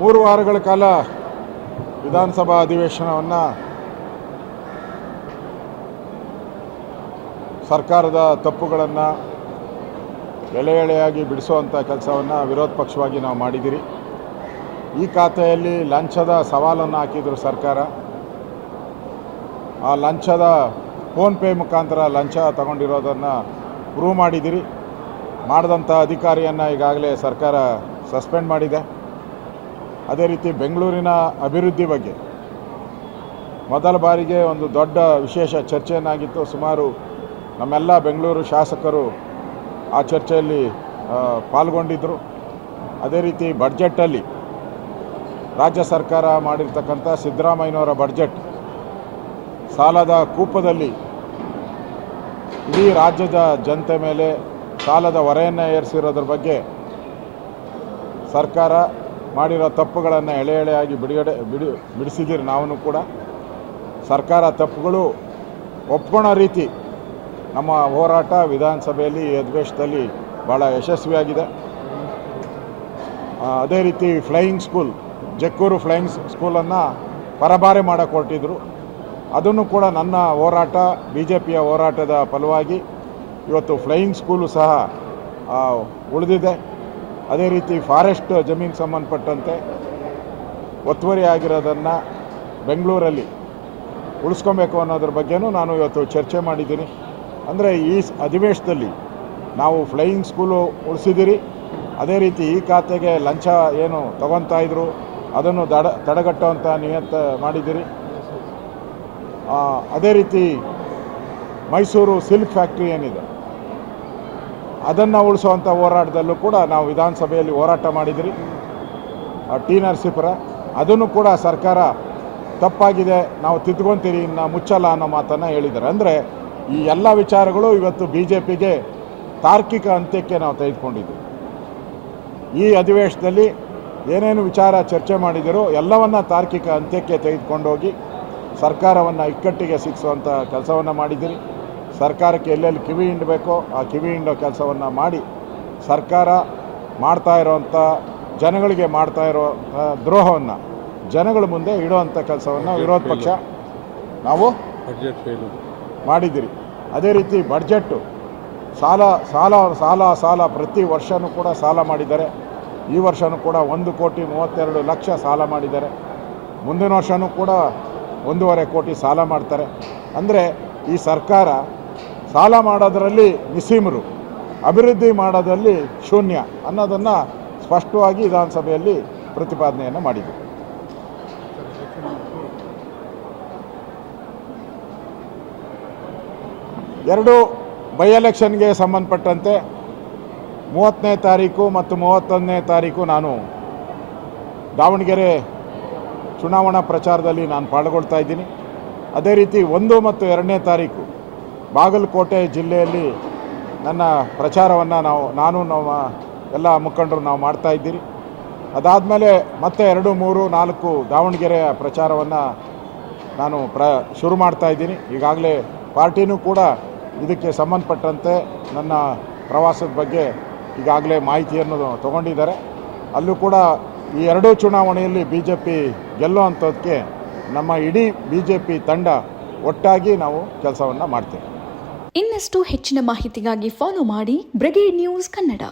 3 ವಾರಗಳ ಕಾಲ ವಿಧಾನಸಭಾ ಅಧಿವೇಶನವನ್ನು ಸರ್ಕಾರದ ತಪ್ಪುಗಳನ್ನು ಎಳೆ ಎಳೆಯಾಗಿ ಬಿಡಿಸುವಂಥ ಕೆಲಸವನ್ನು ವಿರೋಧ ಪಕ್ಷವಾಗಿ ನಾವು ಮಾಡಿದ್ದೀರಿ. ಈ ಖಾತೆಯಲ್ಲಿ ಲಂಚದ ಸವಾಲನ್ನು ಹಾಕಿದ್ರು ಸರ್ಕಾರ. ಆ ಲಂಚದ ಫೋನ್ಪೇ ಮುಖಾಂತರ ಲಂಚ ತಗೊಂಡಿರೋದನ್ನು ಪ್ರೂವ್ ಮಾಡಿದ್ದೀರಿ. ಮಾಡಿದಂಥ ಅಧಿಕಾರಿಯನ್ನು ಈಗಾಗಲೇ ಸರ್ಕಾರ ಸಸ್ಪೆಂಡ್ ಮಾಡಿದೆ. ಅದೇ ರೀತಿ ಬೆಂಗಳೂರಿನ ಅಭಿವೃದ್ಧಿ ಬಗ್ಗೆ ಮೊದಲ ಬಾರಿಗೆ ಒಂದು ದೊಡ್ಡ ವಿಶೇಷ ಚರ್ಚೆಯನ್ನಾಗಿತ್ತು. ಸುಮಾರು ನಮ್ಮೆಲ್ಲ ಬೆಂಗಳೂರು ಶಾಸಕರು ಆ ಚರ್ಚೆಯಲ್ಲಿ ಪಾಲ್ಗೊಂಡಿದ್ದರು. ಅದೇ ರೀತಿ ಬಡ್ಜೆಟಲ್ಲಿ ರಾಜ್ಯ ಸರ್ಕಾರ ಮಾಡಿರ್ತಕ್ಕಂಥ ಸಿದ್ದರಾಮಯ್ಯನವರ ಬಡ್ಜೆಟ್ ಸಾಲದ ಕೂಪದಲ್ಲಿ ಇಡೀ ರಾಜ್ಯದ ಜನತೆ ಮೇಲೆ ಸಾಲದ ಹೊರೆಯನ್ನು ಏರಿಸಿರೋದ್ರ ಬಗ್ಗೆ ಸರ್ಕಾರ ಮಾಡಿರೋ ತಪ್ಪುಗಳನ್ನು ಎಳೆ ಎಳೆಯಾಗಿ ಬಿಡಿಸಿದ್ದೀರಿ. ನಾವು ಕೂಡ ಸರ್ಕಾರ ತಪ್ಪುಗಳು ಒಪ್ಕೊಳ್ಳೋ ರೀತಿ ನಮ್ಮ ಹೋರಾಟ ವಿಧಾನಸಭೆಯಲ್ಲಿ ಈ ಅಧಿವೇಶನದಲ್ಲಿ ಭಾಳ ಯಶಸ್ವಿಯಾಗಿದೆ. ಅದೇ ರೀತಿ ಫ್ಲೈಯಿಂಗ್ ಸ್ಕೂಲ್ ಜಕ್ಕೂರು ಫ್ಲೈಯಿಂಗ್ ಸ್ಕೂಲನ್ನು ಪರಭಾರೆ ಮಾಡೋಕ್ಕೆ ಹೊರಟಿದ್ರು. ಅದನ್ನು ಕೂಡ ನನ್ನ ಹೋರಾಟ BJPಯ ಹೋರಾಟದ ಫಲವಾಗಿ ಇವತ್ತು ಫ್ಲೈಯಿಂಗ್ ಸ್ಕೂಲು ಸಹ ಉಳಿದಿದೆ. ಅದೇ ರೀತಿ ಫಾರೆಸ್ಟ್ ಜಮೀನು ಸಂಬಂಧಪಟ್ಟಂತೆ ಒತ್ತುವರಿ ಆಗಿರೋದನ್ನು ಬೆಂಗಳೂರಲ್ಲಿ ಉಳಿಸ್ಕೊಬೇಕು ಅನ್ನೋದ್ರ ಬಗ್ಗೆನೂ ನಾನು ಇವತ್ತು ಚರ್ಚೆ ಮಾಡಿದ್ದೀನಿ. ಅಂದರೆ ಈ ಅಧಿವೇಶನದಲ್ಲಿ ನಾವು ಫ್ಲೈಯಿಂಗ್ ಸ್ಕೂಲು ಉಳಿಸಿದ್ದೀರಿ. ಅದೇ ರೀತಿ ಈ ಖಾತೆಗೆ ಲಂಚ ಏನು ತಗೊತಾ ಇದ್ರು ಅದನ್ನು ತಡೆಗಟ್ಟುವಂಥ ನಿಯತ ಮಾಡಿದ್ದೀರಿ. ಅದೇ ರೀತಿ ಮೈಸೂರು ಸಿಲ್ಕ್ ಫ್ಯಾಕ್ಟ್ರಿ ಏನಿದೆ ಅದನ್ನು ಉಳಿಸುವಂಥ ಹೋರಾಟದಲ್ಲೂ ಕೂಡ ನಾವು ವಿಧಾನಸಭೆಯಲ್ಲಿ ಹೋರಾಟ ಮಾಡಿದಿರಿ. ಟಿ ನರಸೀಪುರ ಅದನ್ನು ಕೂಡ ಸರ್ಕಾರ ತಪ್ಪಾಗಿದೆ, ನಾವು ತಿದ್ದುಕೊಂತೀರಿ, ಇನ್ನು ಮುಚ್ಚಲ್ಲ ಅನ್ನೋ ಮಾತನ್ನು ಹೇಳಿದ್ದಾರೆ. ಅಂದರೆ ಈ ಎಲ್ಲ ವಿಚಾರಗಳು ಇವತ್ತು BJPಗೆ ತಾರ್ಕಿಕ ಅಂತ್ಯಕ್ಕೆ ನಾವು ತೆಗೆದುಕೊಂಡಿದ್ದೀವಿ. ಈ ಅಧಿವೇಶನದಲ್ಲಿ ಏನೇನು ವಿಚಾರ ಚರ್ಚೆ ಮಾಡಿದಿರೋ ಎಲ್ಲವನ್ನು ತಾರ್ಕಿಕ ಅಂತ್ಯಕ್ಕೆ ತೆಗೆದುಕೊಂಡೋಗಿ ಸರ್ಕಾರವನ್ನು ಇಕ್ಕಟ್ಟಿಗೆ ಸಿಕ್ಕಿಸುವಂಥ ಕೆಲಸವನ್ನು ಮಾಡಿದ್ದೀರಿ. ಸರ್ಕಾರಕ್ಕೆ ಎಲ್ಲೆಲ್ಲಿ ಕಿವಿ ಹಿಂಡಬೇಕೋ ಆ ಕಿವಿ ಹಿಂಡೋ ಕೆಲಸವನ್ನು ಮಾಡಿ ಸರ್ಕಾರ ಮಾಡ್ತಾ ಇರೋವಂಥ ಜನಗಳಿಗೆ ಮಾಡ್ತಾ ಇರೋ ದ್ರೋಹವನ್ನು ಜನಗಳ ಮುಂದೆ ಇಡುವಂಥ ಕೆಲಸವನ್ನು ವಿರೋಧ ಪಕ್ಷ ನಾವು ಮಾಡಿದ್ದೀರಿ. ಅದೇ ರೀತಿ ಬಡ್ಜೆಟ್ಟು ಸಾಲ ಸಾಲ ಸಾಲ ಸಾಲ ಪ್ರತಿ ವರ್ಷವೂ ಕೂಡ ಸಾಲ ಮಾಡಿದ್ದಾರೆ. ಈ ವರ್ಷವೂ ಕೂಡ 1,32,00,000 ಸಾಲ ಮಾಡಿದ್ದಾರೆ. ಮುಂದಿನ ವರ್ಷವೂ ಕೂಡ 1.5 ಕೋಟಿ ಸಾಲ ಮಾಡ್ತಾರೆ. ಅಂದರೆ ಈ ಸರ್ಕಾರ ಸಾಲ ಮಾಡೋದರಲ್ಲಿ ನಿಸ್ಸೀಮರು, ಅಭಿವೃದ್ಧಿ ಮಾಡೋದಲ್ಲಿ ಶೂನ್ಯ ಅನ್ನೋದನ್ನು ಸ್ಪಷ್ಟವಾಗಿ ವಿಧಾನಸಭೆಯಲ್ಲಿ ಪ್ರತಿಪಾದನೆಯನ್ನು ಮಾಡಿದೆ. 2 ಬೈ ಎಲೆಕ್ಷನ್ಗೆ ಸಂಬಂಧಪಟ್ಟಂತೆ 30ನೇ ತಾರೀಕು ಮತ್ತು 31ನೇ ತಾರೀಕು ನಾನು ದಾವಣಗೆರೆ ಚುನಾವಣಾ ಪ್ರಚಾರದಲ್ಲಿ ನಾನು ಪಾಲ್ಗೊಳ್ತಾ ಇದ್ದೀನಿ. ಅದೇ ರೀತಿ 1 ಮತ್ತು 2ನೇ ತಾರೀಕು ಬಾಗಲಕೋಟೆ ಜಿಲ್ಲೆಯಲ್ಲಿ ನನ್ನ ಪ್ರಚಾರವನ್ನು ನಾನು ನಮ್ಮ ಎಲ್ಲ ಮುಖಂಡರು ನಾವು ಮಾಡ್ತಾ ಇದ್ದೀರಿ. ಅದಾದಮೇಲೆ ಮತ್ತೆ 2, 3, 4 ದಾವಣಗೆರೆಯ ಪ್ರಚಾರವನ್ನು ನಾನು ಶುರು ಮಾಡ್ತಾ ಇದ್ದೀನಿ. ಈಗಾಗಲೇ ಪಾರ್ಟಿನೂ ಕೂಡ ಇದಕ್ಕೆ ಸಂಬಂಧಪಟ್ಟಂತೆ ನನ್ನ ಪ್ರವಾಸದ ಬಗ್ಗೆ ಈಗಾಗಲೇ ಮಾಹಿತಿಯನ್ನು ತಗೊಂಡಿದ್ದಾರೆ. ಅಲ್ಲೂ ಕೂಡ ಈ 2 ಚುನಾವಣೆಯಲ್ಲಿ BJP ಗೆಲ್ಲುವಂಥದ್ದಕ್ಕೆ ನಮ್ಮ ಇಡೀ BJP ತಂಡ ಒಟ್ಟಾಗಿ ನಾವು ಕೆಲಸವನ್ನು ಮಾಡ್ತೇವೆ. ಇನ್ನಷ್ಟು ಹೆಚ್ಚಿನ ಮಾಹಿತಿಗಾಗಿ ಫಾಲೋ ಮಾಡಿ ಬ್ರಿಗೇಡ್ ನ್ಯೂಸ್ ಕನ್ನಡ.